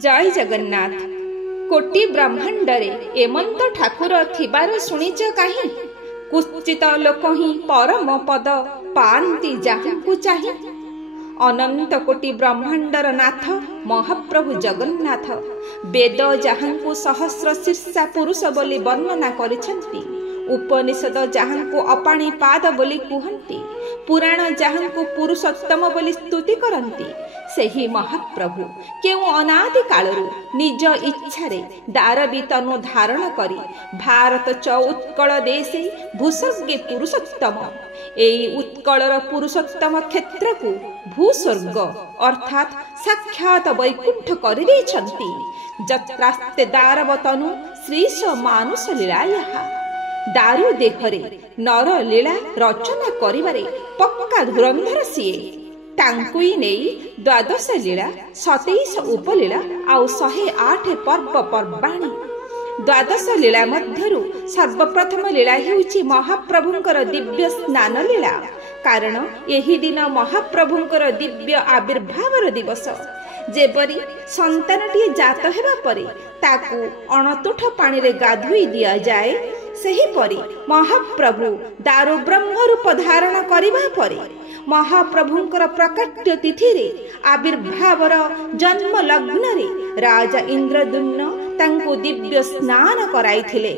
जय जगन्नाथ। कोटि ब्रह्मांडरे एमंत ठाकुर थिबार शुणिच काहीं, कुचित लोक ही परम पद पांति जाहाकु चाहि। अनंत कोटि ब्रह्मांडर नाथ महाप्रभु जगन्नाथ वेद जहांकु सहस्र शीर्षा पुरुष बोली वर्णना करिसेंती, उपनिषद जहांकु अपाणी पाद बोली कुहंती, पुराण जहांकु पुरुषोत्तम बोली स्तुति करंती, सेही महाप्रभु केउ अनादि कालरु निज इच्छारे दारवी तनु धारण करी भारत च उत्कल देशे भूस्वर्गे पुरुषोत्तम एई उत्कलर पुरुषोत्तम क्षेत्र को भूस्वर्ग अर्थात साक्षात वैकुंठ करि दैछंती। जत्रास्ते दारव तनु श्रीश मानुष लीला यहा दारु देहरे नर लीला रचना करिबारे पक्का धुरंधर सिए। तांकुई नेई 12 लीला 27 उपलीला आउ 108 पर्व पर्वाणी। 12 लीला मध्यरु सर्वप्रथम लीला हेउची महाप्रभुंकर दिव्य स्नान लीला, कारण एही दिन महाप्रभुंकर दिव्य आविर्भावर दिवस। जेपरी संतानटी जात हेबा परे ताकू अणतुठ पानी रे गाधुई दिया जाए, सेहीपरि महाप्रभु दारु ब्रह्म रूप धारण करिबा परे महाप्रभुंकर प्रकट्य तिथि रे आविर्भावर जन्म लग्न रे राजा इंद्रदुम्न तांको दिव्य स्नान कराइथिले।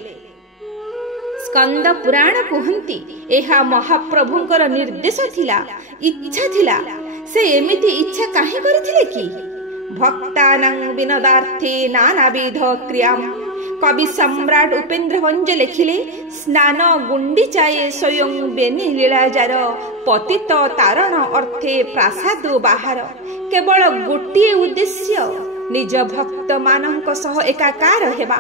स्कंद पुराण कुहंती एहा महाप्रभुंकर निर्देश थिला, इच्छा थिला। से एमिति इच्छा काहे करिथिले कि भक्तानां विनोदार्थे नानाविध क्रियाम। कवि सम्राट उपेन्द्र भंज लिखिले, स्नान गुंडीचाए स्वयं बेनी लीलाजार पतित तारण अर्थे प्रासाद बाहर। केवल गोटिए उद्देश्य निज भक्त मानक सह एकाकार हेबा,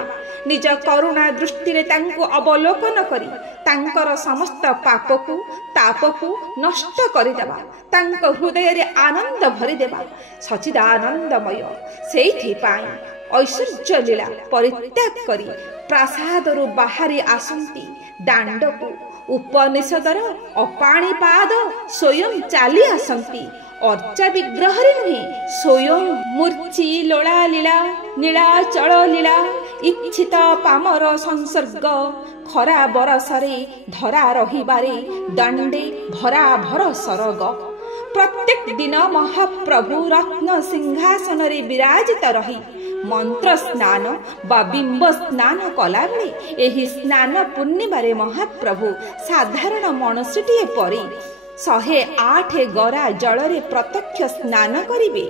निज करुणा दृष्टि रे तांको अवलोकन करी तांकर समस्त पापकु तापकु नष्ट करिदेबा, तांको हृदय रे आनंद भरी देबा। सच्चिदानंदमय सेइथि पाई ऐश्वर्य लीला परित्याग करी प्रासादरु बाहरी आसंती दांडकु। उपनिषदर अपाणी पाद स्वयं चाली आसंती, अर्चा विग्रह रे नुहे स्वयं मूर्ति लोला लीला नीलाचल लीला। इच्छित पामर संसर्ग खरा बरसरे धरा रहिबारे दंडे भरा भर सरग। प्रत्येक दिन महाप्रभु रत्न सिंहासन रे विराजित रही मंत्र स्नान बा बिंब स्नान कला बेले एही स्नान पूर्णिमारे महाप्रभु साधारण मनुष्यटीए परी 108 गरा जलरे प्रत्यक्ष स्नान करिवे।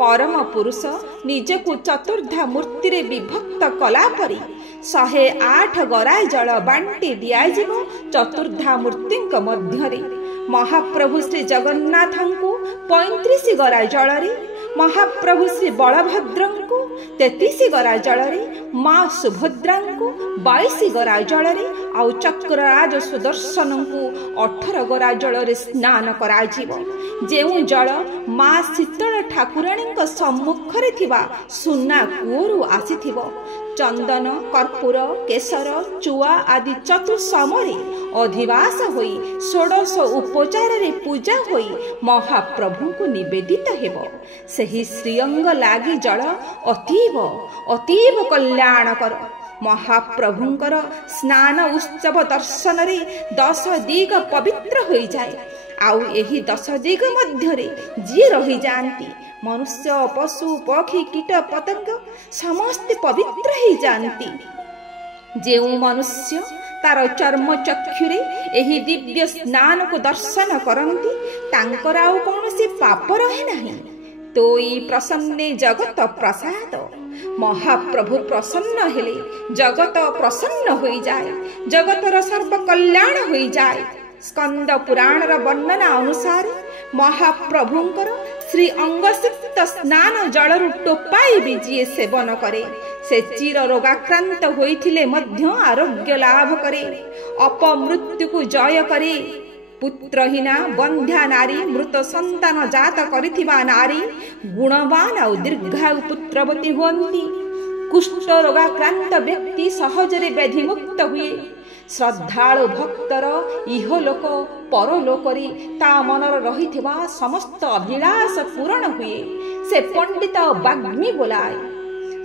परम पुरुष निजकु चतुर्धा मूर्ति रे विभक्त कला परी 108 गरा जल बांटी दियाजिबो चतुर्धा मूर्तिंक मध्यरे। महाप्रभु श्री जगन्नाथंकु 35 गरा जलरे, महाप्रभु श्री बलभद्रंकु 33 गरा जलरे, माँ सुभद्रांकु 22 गरा जलरे आउ चक्रराज सुदर्शनंकु 18 गरा जलरे स्नान कराजिबो। जेउ जल माँ शीतल ठाकुराणींक सम्मुखरे थिबा सुना कूरु आसीथिबो। चंदन कर्पूर केसर चुआ आदि चतुर्समरे अधिवास होई 16 उपचार रे पूजा होई महाप्रभु को निवेदित हेबो। सही श्रीअंग लागी जल अतीव अतीव कल्याणकर। महाप्रभुंकर स्नान उत्सव दर्शन रे 10 दिग पवित्र होई जाए। आउ एही 10 दिग मध्यरे जी रही जानती मनुष्य पशु पक्षी कीट पतंग समस्त पवित्र ही जानती। जेउ मनुष्य तार चर्म चक्षुरे एही दिव्य स्नान को दर्शन करंती तांकर आउ कौनसी पाप रहे नहीं। तोई प्रसन्ने जगत प्रसाद। महाप्रभु प्रसन्न हेले जगत प्रसन्न होई जाए, जगतर सर्व कल्याण होई जाए। स्कंद पुराणर वर्णना अनुसार महाप्रभुंकर श्री अंगसिक्त स्नान जलरु टोपाई भी जी सेवन करे से चिर रोगाक्रांत होइथिले मध्य आरोग्य लाभ करे, अपमृत्यु को जय करे। पुत्रहीना बंध्या नारी मृत संतान जात करिथिबा नारी गुणवान और दीर्घायु पुत्रवती हुअंती। कुष्ठ रोगाक्रांत व्यक्ति सहजरे व्याधि मुक्त हुए। श्रद्धालु भक्तर इहलोक परलोकरी ता मनर रहिथिबा समस्त अभिलाष पूरण हुए। से पंडित बाग्मी बोलाए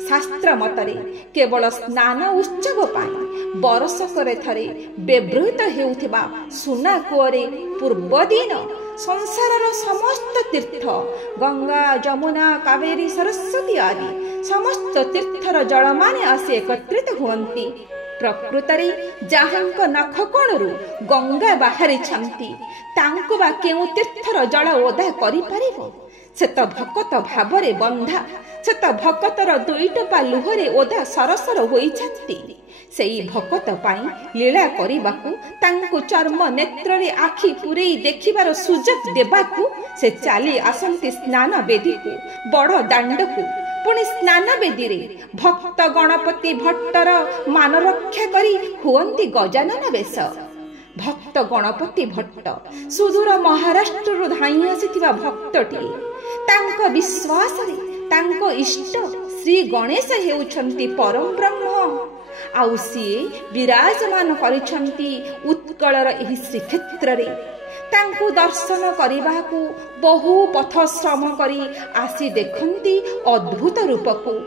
शास्त्र मतरे केवल स्नान उत्सव पाई बरसकरे थरे व्यवहृत हेउथिबा सुना कूरे पूर्व दिन संसारर समस्त तीर्थ गंगा जमुना कावेरी सरस्वती आदि समस्त तीर्थर जल माने आसी एकत्रित हुअन्ति। प्रकृतरे जाहांक नख कोणरू गंगा बाहरी छंती तांको बा केउ तीर्थर जल ओदा करि परिबो। से तो भकत भावरे बंधा से तो भकतर दुई टोपा लुहरे ओदा सरसर होइछंती। सेई भकत पाई लीला करिबाकू तांको चर्म नेत्ररे आखि पुरेई देखिबार सुजोग देबाकू से चाली आसंती स्नान बेदीकू बड़ दांडकू। पुणी स्नान बेदी रे भक्त गणपति भट्टर मान रक्षा करी हुअन्ति गजानन बेश। भक्त गणपति भट्ट सुदूर महाराष्ट्र धाई आसीथिबा भक्तटी तांको विश्वास रे तांको इष्ट श्री गणेश हेउछन्ति परम ब्रह्म। आउ सिए विराजमान करिछन्ति उत्कलर एही श्रीक्षेत्र रे। तांको दर्शन करिबाकू बहु पथ श्रम करी आसी देखन्ति अद्भुत रूपकू।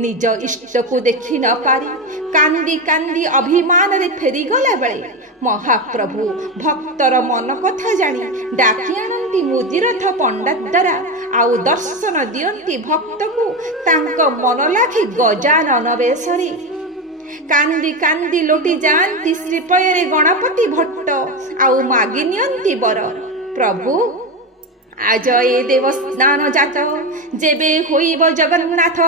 निज इष्ट को देखि न पारी कांदी कांदी अभिमान रे फेरी गला बेले महाप्रभु भक्तर मन कथा जानी डाकी आनंती मुदिरथ पंडित द्वारा आउ दर्शन दियंती भक्त को तांको मन लाखी गजानन बेशरे। कांदी कांदी लोटी जानती श्रीपयरे गणपति भट्ट आउ मागी नियंती बर। प्रभु आज ए देव स्नान जात जेबे होइब जगन्नाथ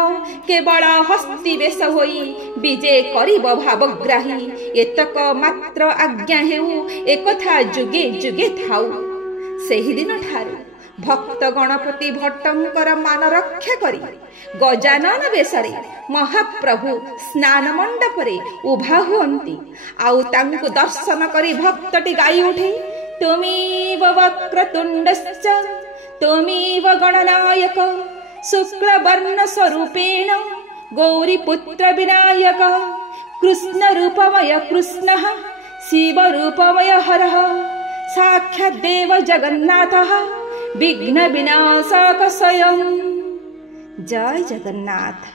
केवल हस्ती बेश होई विजे करिब भावग्राही। एतक मात्र आज्ञा हेउ एकथा जुगे जुगे थाउ। सेहि दिन ठारू भक्त गणपति भट्टंकर मान रक्षा करी गजानन बेशरे महाप्रभु स्नान मंडपरे उभा हुअन्ति। आउ तांको दर्शन करी भक्तटी गाई उठे तुमीव वक्रतुंडश्च तुमीव गणनायक शुक्लवर्ण स्वरूपेण गौरीपुत्र विनायक कृष्ण रूपमय कृष्णः शिव रूपमय हरः साक्षात् देव जगन्नाथः विघ्न विनाशक स्वयं। जय जगन्नाथ।